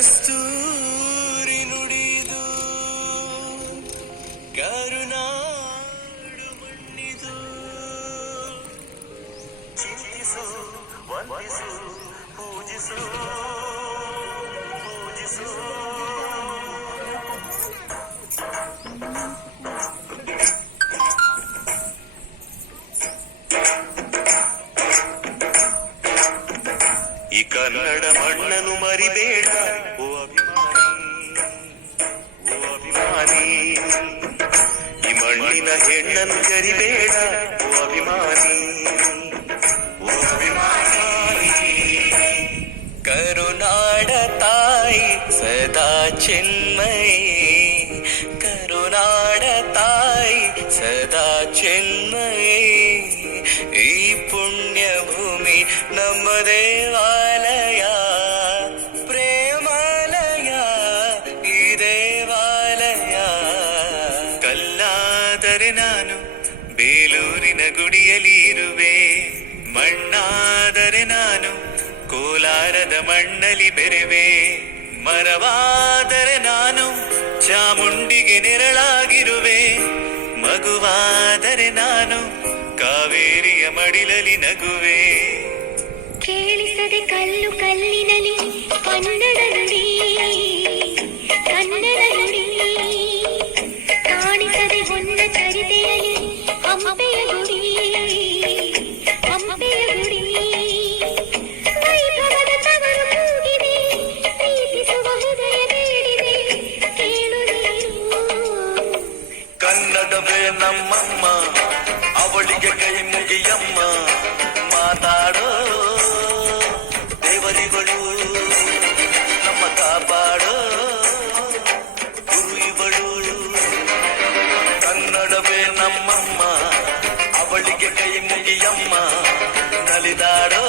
ಕಸ್ತೂರಿ ನುಡಿದು ಕರುನಾಡು ಮಣ್ಣಿದು. ಚಿಂತಿಸು ವಂದಿಸು ಪೂಜಿಸು. ಈ ಕನ್ನಡ ಮಣ್ಣನ್ನು ಮರಿಬೇಡ ಓ ಅಭಿಮಾನಿ ಓ ಅಭಿಮಾನಿ ಈ ಮಣ್ಣಿನ ಹೆಣ್ಣನ್ನು ಕರಿಬೇಡ ಓ ಅಭಿಮಾನಿ ಓ ಅಭಿಮಾನಿ ಕರುನಾಡ ತಾಯಿ ಸದಾ ಚಿನ್ಮಯಿ ಕರುನಾಡ ತಾಯಿ ಸದಾ ಚಿನ್ಮಯಿ ಈ ಪುಣ್ಯ ಭೂಮಿ ನಮ್ಮ ದೇವಾಲಯ ಕಲ್ಲಾದರೆ ನಾನು ಬೇಲೂರಿನ ಗುಡಿಯಲ್ಲಿ ಇರುವೆ ಮಣ್ಣಾದರೆ ನಾನು ಕೋಲಾರದ ಮಣ್ಣಲ್ಲಿ ಬೆರೆವೆ. ಮರವಾದರೆ ನಾನು ಚಾಮುಂಡಿಗೆ ನೆರಳಾಗಿರುವೆ. ಮಗುವಾದರೆ ನಾನು ಕಾವೇರಿಯ ಮಡಿಲಲಿ ನಗುವೆ. ಕೇಳಿಸದೆ ಕಲ್ಲು ಕಲ್ಲಿನಲ್ಲಿ ಕನ್ನಡ ನುಡಿ ಕನ್ನಡ ನುಡಿ ಕಾಣಿಸದೆ ಹೊನ್ನ ಕನ್ನಡವೇ ನಮ್ಮಮ್ಮ ಅವಳಿಗೆ ಕೈ ಮುಗಿಯಮ್ಮ ಮಾತಾಡೋ ದೇವರಿಗಳು ನಮ್ಮ ಕಾಪಾಡೋ ಗುರು ಇವಳು ಕನ್ನಡವೇ ನಮ್ಮಮ್ಮ வலிக்க கை முகியம்மா நலிதாடோ